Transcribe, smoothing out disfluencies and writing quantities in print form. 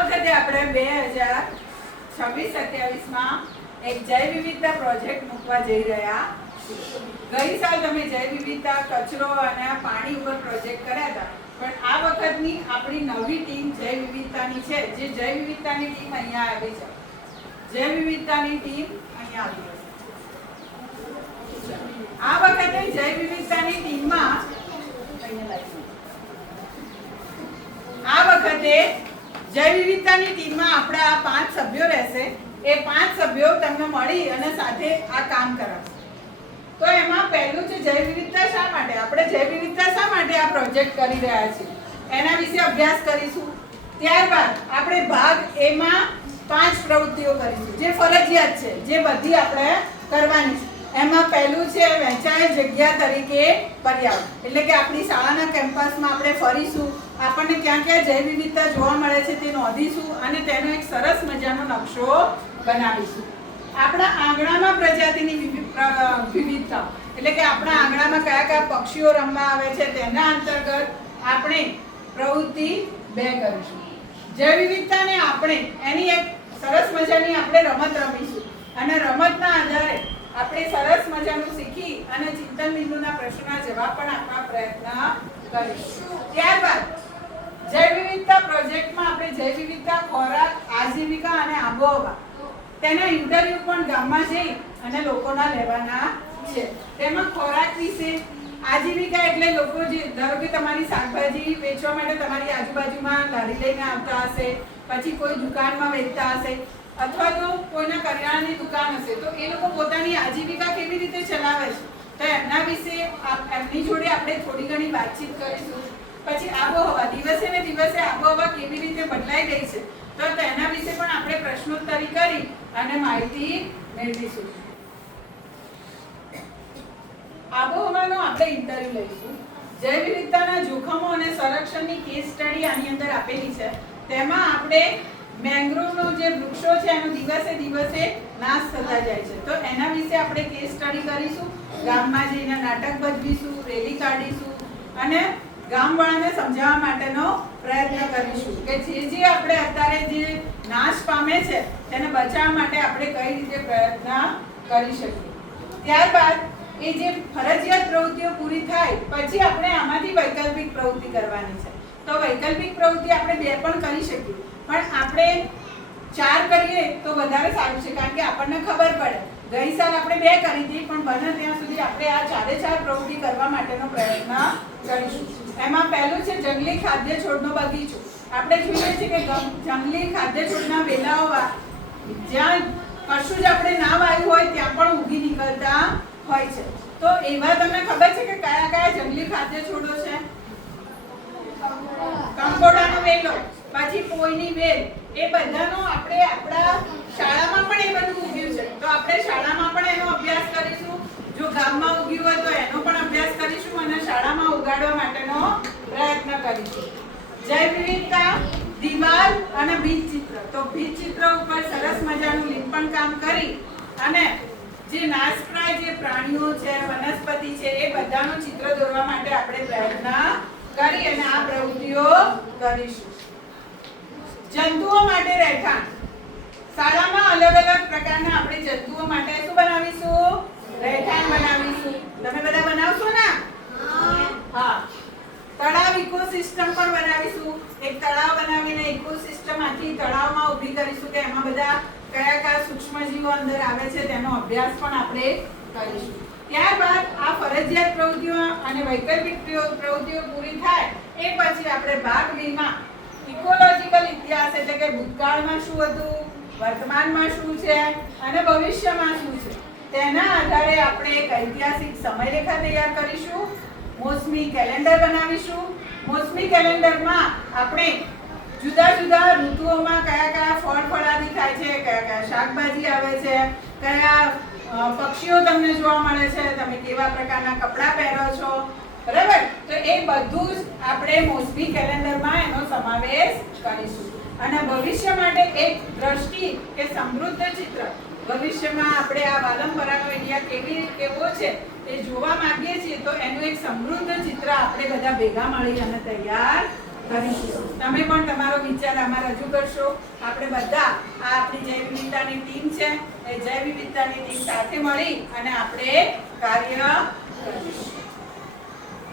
વખતે આપણે 2026-27 માં એક જૈવ વિવિધતા પ્રોજેક્ટ મૂકવા જઈ રહ્યા છીએ. ગઈ સાલ તમે જૈવ વિવિધતા, કચરો અને પાણી ઉપર પ્રોજેક્ટ કર્યા હતા, પણ આ વખતની આપણી નવી ટીમ જૈવ વિવિધતાની છે. જે જૈવ વિવિધતાની ટીમ અહીંયા આવી છે. જૈવ વિવિધતાની ટીમ અહીંયા આવી છે. આ વખતે જૈવ વિવિધતાની ટીમમાં આપણા 5 સભ્યો રહેશે. એ 5 સભ્યો તમને મળી અને સાથે આ કામ કરાવશે. તો એમાં પહેલું છે જૈવ વિવિધતા શા માટે, આપણે જૈવ વિવિધતા શા માટે આ પ્રોજેક્ટ કરી રહ્યા છીએ એના વિશે અભ્યાસ કરીશું. ત્યારબાદ આપણે ભાગ એમાં 5 પ્રવૃત્તિઓ કરીશું જે ફરજિયાત છે, જે બધી આપણે કરવાની છે. એમાં પહેલું છે વહેંચાયેલ જગ્યા તરીકે પર્યાવરણ, એટલે કે આપણી શાળાના કેમ્પસમાં આપણે ફરીશું, આપણને ક્યાં ક્યાં જૈવ વિવિધતા જોવા મળે છે તે નોંધીશું અને તેનો એક સરસ મજાનો નકશો બનાવીશું. આપણા આંગણામાં પ્રજાતિની વિવિધતા, એટલે કે આપણા આંગણામાં કયા કયા પક્ષીઓ રમવા આવે છે તેના અંતર્ગત આપણે પ્રવૃત્તિ 2 કરીશું. જૈવ વિવિધતાને આપણે એની એક સરસ મજાની આપણે રમત રમીશું અને રમતના આધારે આપણે સરસ મજાનું શીખી અને ચિંતન બિંદુના પ્રશ્નોના જવાબ પણ આપવા પ્રયત્ન કરીશું. ત્યારબાદ જૈવ વિવિધતા પ્રોજેક્ટમાં આપણે જૈવ વિવિધતા, ખોરાક, આજીવિકા અને આબોહવા તેના ઇન્ટરવ્યુ પણ ગામમાં જઈ અને લોકોના લેવાના છે. તેમાં ખોરાક વિશે, આજીવિકા એટલે લોકો જે ધારો કે તમારી શાકભાજી વેચવા માટે તમારી આજુબાજુમાં લારી લઈને આવતા હશે, પછી કોઈ દુકાનમાં વેચતા હશે અથવા તો કોઈના કરિયાણાની દુકાન હશે, તો એ લોકો પોતાની આજીવિકા કેવી રીતે ચલાવે છે તો એમના વિશે એમની જોડે આપણે થોડી ઘણી વાતચીત કરીશું. પછી આબોહવા, દિવસે ને દિવસે આબોહવા કેવી રીતે બદલાઈ ગઈ છે તો તેના વિશે પણ આપણે પ્રશ્નોત્તરી કરી અને માહિતી મેળવીશું. આબોહવાનો આપણે ઇન્ટરવ્યુ લઈશું. જૈવ વિવિધતાના જોખમો અને સંરક્ષણની કેસ સ્ટડી આની અંદર આપેલી છે. તેમાં આપણે મેંગ્રોવનો જે વૃક્ષો છે એનો દિવસે દિવસે નાશ થતા જાય છે, તો એના વિશે આપણે કેસ સ્ટડી કરીશું. ગામમાં જઈને નાટક ભજવીશું, રેલી કાઢીશું અને ગામવાળાને સમજાવવા માટેનો પ્રયત્ન કરીશું કે જે આપણે અત્યારે જે નાશ પામે છે તેને બચાવવા માટે આપણે કઈ રીતે પ્રયત્ન કરી શકીએ. ત્યારબાદ એ જે ફરજિયાત પ્રવૃત્તિઓ પૂરી થાય પછી આપણે આમાંથી વૈકલ્પિક પ્રવૃત્તિ કરવાની છે. તો વૈકલ્પિક પ્રવૃત્તિ આપણે 2 પણ કરી શકીએ, પણ આપણે 4 કરીએ તો વધારે સારું છે, કારણ કે આપણને ખબર પડે. ગઈ સાલ આપણે 2 કરી હતી, પણ બને ત્યાં સુધી આપણે આ 4 પ્રવૃત્તિ કરવા માટેનો પ્રયત્ન કરીશું. એમાં પહેલું છે જંગલી ખાદ્ય છોડનો બગીચો. આપણે જોઈએ છીએ કે જંગલી ખાદ્ય છોડના વેલાઓ જ્યાં કશું જ આપણે ના વાવ્યું હોય ત્યાં પણ ઉગી નીકળતા હોય છે. તો એવા તમને ખબર છે કે કયા કયા જંગલી ખાદ્ય છોડો છે? કંકોડાનો વેલો, પછી પોઈની વેલ, એ બધાનો આપણે આપણા શાળામાં પણ એ બધું ઉગ્યું છે, તો આપણે શાળામાં પણ એનો અભ્યાસ કરીશું. જો ગામમાં ઉગ્યું હોય તો એનો પણ અભ્યાસ કરીશું અને શાળામાં ઉગાડવા માટેનો પ્રયત્ન કરીશું. જૈવ વિવિધતા, દિવાલ અને ભીંત ચિત્ર. તો ભીંત ચિત્ર ઉપર સરસ મજાનું લીંપણ કામ કરી અને જે નાશપ્રાય જે પ્રાણીઓ છે, વનસ્પતિ છે, એ બધાનું ચિત્ર દોરવા માટે આપણે પ્રયત્ન કરી અને આ પ્રવૃત્તિઓ કરીશું. જંતુઓ માટે રહેઠાણ. શાળામાં અલગ અલગ પ્રકારના આપણે જંતુઓ માટે શું બનાવીશું? રહેઠાણ બનાવીશું. તમે બધા બનાવશો ને? હા. તળાવ ઇકોસિસ્ટમ પણ બનાવીશું. એક તળાવ બનાવીને ઇકોસિસ્ટમ આખી તળાવમાં ઊભી કરીશું કે એમાં બધા કયા કયા સૂક્ષ્મજીવો અંદર આવે છે તેનો અભ્યાસ પણ આપણે કરીશું. ત્યારબાદ આ ફરજિયાત પ્રવૃત્તિઓ અને વૈકલ્પિક પ્રવૃત્તિઓ પૂરી થાય એ પછી આપણે ભાગ 2 માં ઇકોલોજીકલ ઇતિહાસ, એટલે કે ભૂતકાળમાં શું હતું, વર્તમાનમાં શું છે અને ભવિષ્યમાં શું છે તેના આધારે આપણે એક ઐતિહાસિક સમયરેખા તૈયાર કરીશું. મોસમી કેલેન્ડર બનાવીશું. મોસમી કેલેન્ડરમાં આપણે જુદા જુદા ઋતુઓમાં કયા કયા ફળ ફળાદી થાય છે, કયા કયા શાકભાજી આવે છે, કયા પક્ષીઓ તમને જોવા મળે છે, તમે કેવા પ્રકારના કપડાં પહેરો છો, બરાબર? તો એ બધું જ આપણે મોસમી કેલેન્ડરમાં એનો સમાવેશ કરીશું. અને ભવિષ્ય માટે એક દ્રષ્ટિ કે સમૃદ્ધ ચિત્ર, ભવિષ્યમાં આપણે આ વાલમપરાનો ઇન્ડિયા કેવો છે એ જોવા માંગીએ છીએ, તો એનું એક સમૃદ્ધ ચિત્ર આપણે બધા ભેગા મળી અને તૈયાર કરીશું. તમે પણ તમારો વિચાર આમાં રજૂ કરશો. આપણે બધા આ આપણી જૈવ વિવિધતાની ટીમ છે, એ જૈવ વિવિધતાની ટીમ સાથે મળી અને આપણે કાર્ય